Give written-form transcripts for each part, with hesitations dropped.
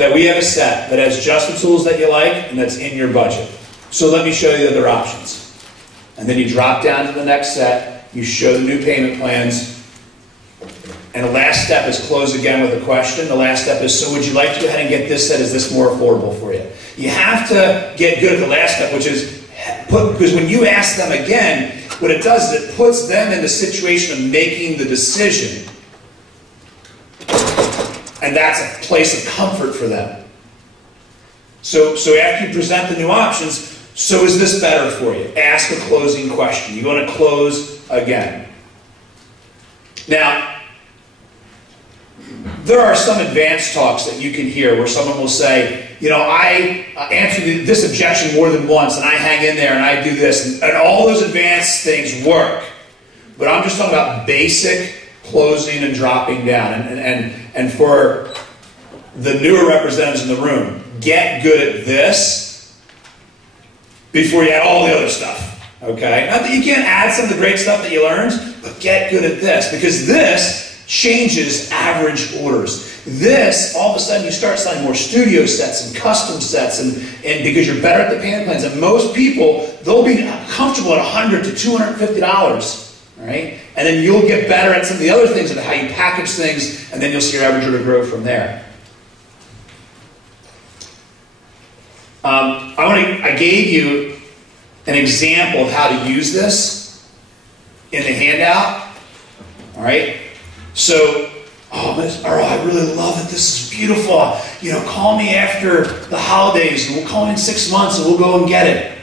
that we have a set that has just the tools that you like and that's in your budget. So let me show you the other options. And then you drop down to the next set, you show the new payment plans, and the last step is close again with a question. The last step is, so would you like to go ahead and get this set? Is this more affordable for you? You have to get good at the last step, which is, because when you ask them again, what it does is it puts them in the situation of making the decision. And that's a place of comfort for them. So after you present the new options, so is this better for you? Ask a closing question. You're going to close again. Now, there are some advanced talks that you can hear where someone will say, you know, I answer this objection more than once, and I hang in there, and I do this, and all those advanced things work. But I'm just talking about basic closing and dropping down. And for the newer representatives in the room, get good at this before you add all the other stuff. Okay? Not that you can't add some of the great stuff that you learned, but get good at this, because this changes average orders. This, all of a sudden, you start selling more studio sets and custom sets, and because you're better at the payment plans. And most people, they'll be comfortable at $100 to $250, right? And then you'll get better at some of the other things, and how you package things, and then you'll see your average order grow from there. I gave you an example of how to use this in the handout. All right? So, oh, Ms. Earl, I really love it. This is beautiful. You know, call me after the holidays, and we'll call in 6 months, and we'll go and get it.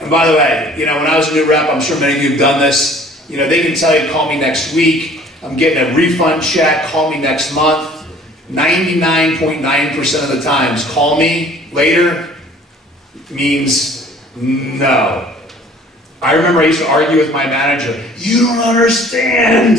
And by the way, you know, when I was a new rep, I'm sure many of you have done this. You know, they can tell you, call me next week. I'm getting a refund check. Call me next month. 99.9% of the times, call me later means no. I remember I used to argue with my manager. You don't understand.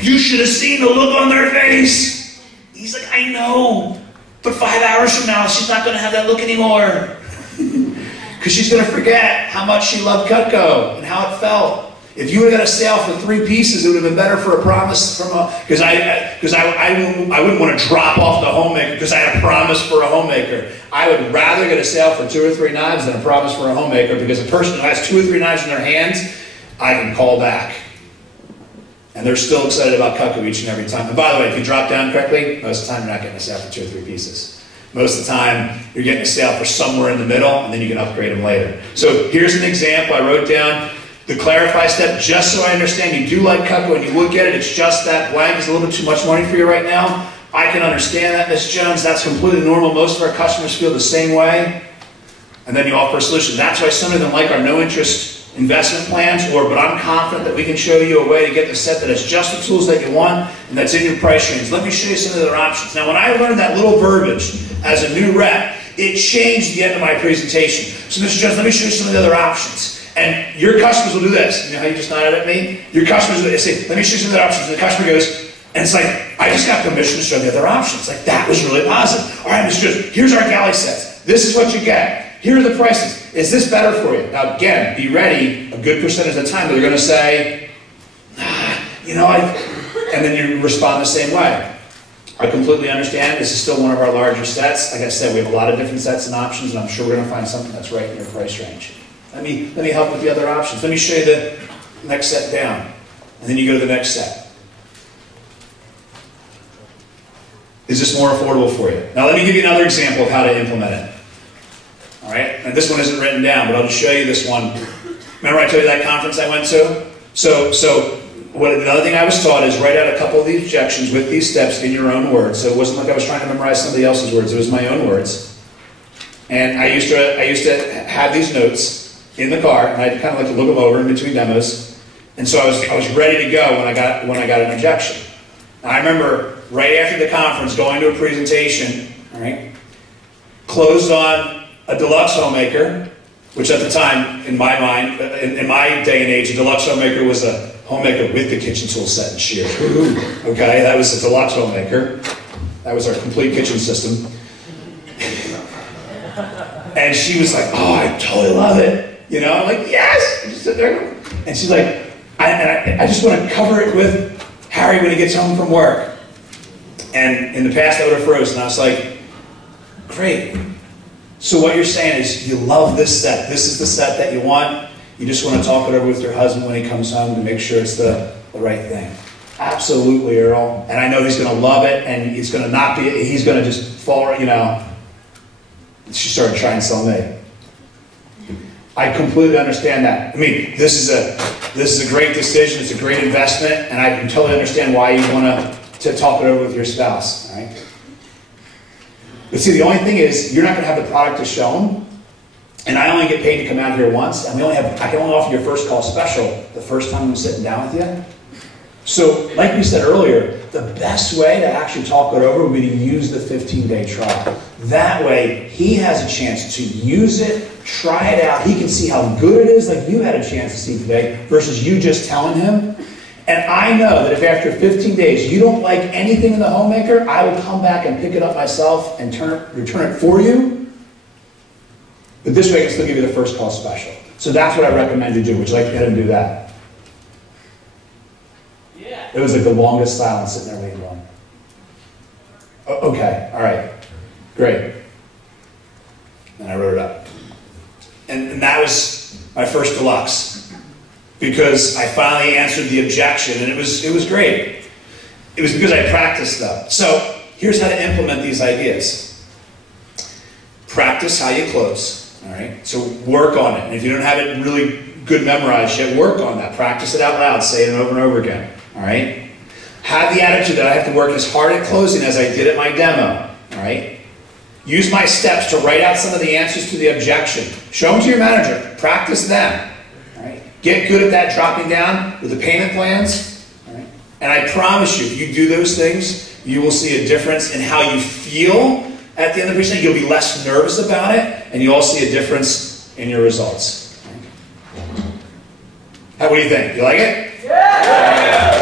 You should have seen the look on their face. He's like, I know. But 5 hours from now, she's not going to have that look anymore. Because she's going to forget how much she loved Cutco and how it felt. If you would have got a sale for 3 pieces, it would have been better for a promise from a... Because I wouldn't want to drop off the homemaker because I had a promise for a homemaker. I would rather get a sale for 2 or 3 knives than a promise for a homemaker, because a person who has 2 or 3 knives in their hands, I can call back. And they're still excited about Cutco each and every time. And by the way, if you drop down correctly, most of the time you're not getting a sale for 2 or 3 pieces. Most of the time, you're getting a sale for somewhere in the middle, and then you can upgrade them later. So here's an example I wrote down. The clarify step, just so I understand you do like Cutco and you would get it, it's just that blank is a little bit too much money for you right now. I can understand that, Ms. Jones. That's completely normal. Most of our customers feel the same way. And then you offer a solution. That's why some of them like our no-interest investment plans, but I'm confident that we can show you a way to get the set that has just the tools that you want and that's in your price range. Let me show you some of the other options. Now, when I learned that little verbiage as a new rep, it changed the end of my presentation. So, Mr. Jones, let me show you some of the other options. And your customers will do this. You know how you just nodded at me? Your customers will say, let me show you some of the other options. And the customer goes, and it's like, I just got permission to show the other options. Like, that was really positive. All right, Mr. Jones, here's our galley sets. This is what you get. Here are the prices. Is this better for you? Now, again, be ready a good percentage of the time. They're going to say, you know, and then you respond the same way. I completely understand. This is still one of our larger sets. Like I said, we have a lot of different sets and options, and I'm sure we're going to find something that's right in your price range. Let me help with the other options. Let me show you the next set down. And then you go to the next set. Is this more affordable for you? Now let me give you another example of how to implement it. All right? And this one isn't written down, but I'll just show you this one. Remember I told you that conference I went to? So another thing I was taught is write out a couple of the objections with these steps in your own words. So it wasn't like I was trying to memorize somebody else's words. It was my own words. And I used to have these notes in the car, and I'd kind of like to look them over in between demos. And so I was ready to go when I got an objection. And I remember right after the conference going to a presentation, all right, closed on a deluxe homemaker, which at the time, in my mind, in my day and age, a deluxe homemaker was a homemaker with the kitchen tool set and shear. Okay, that was a deluxe homemaker. That was our complete kitchen system. And she was like, oh, I totally love it. You know, I'm like, yes! And, just sit there. And she's like, I just want to cover it with Harry when he gets home from work. And in the past, I would have frozen. And I was like, great. So what you're saying is you love this set. This is the set that you want. You just want to talk it over with your husband when he comes home to make sure it's the right thing. Absolutely, Earl. And I know he's going to love it, and he's going to not be, he's going to just fall, you know. She started trying to sell me. I completely understand that. I mean, this is a great decision. It's a great investment, and I can totally understand why you want to talk it over with your spouse. All right? But see, the only thing is, you're not going to have the product to show them, and I only get paid to come out here once, and I can only offer your first call special the first time I'm sitting down with you. So, like we said earlier, the best way to actually talk it over would be to use the 15-day trial. That way, he has a chance to use it, try it out. He can see how good it is, like you had a chance to see today, versus you just telling him. And I know that if after 15 days you don't like anything in the homemaker, I will come back and pick it up myself and return it for you. But this way I can still give you the first call special. So that's what I recommend you do. Would you like to get him to do that? Yeah. It was like the longest silence sitting there waiting on. Okay, all right, great. And I wrote it up. And that was my first deluxe, because I finally answered the objection, and it was great. It was because I practiced though. So here's how to implement these ideas. Practice how you close, all right? So work on it. And if you don't have it really good memorized yet, work on that. Practice it out loud. Say it over and over again, all right? Have the attitude that I have to work as hard at closing as I did at my demo, all right? Use my steps to write out some of the answers to the objection. Show them to your manager. Practice them. All right? Get good at that, dropping down with the payment plans. All right? And I promise you, if you do those things, you will see a difference in how you feel at the end of the presentation. You'll be less nervous about it, and you'll also see a difference in your results. All right? What do you think? You like it? Yeah!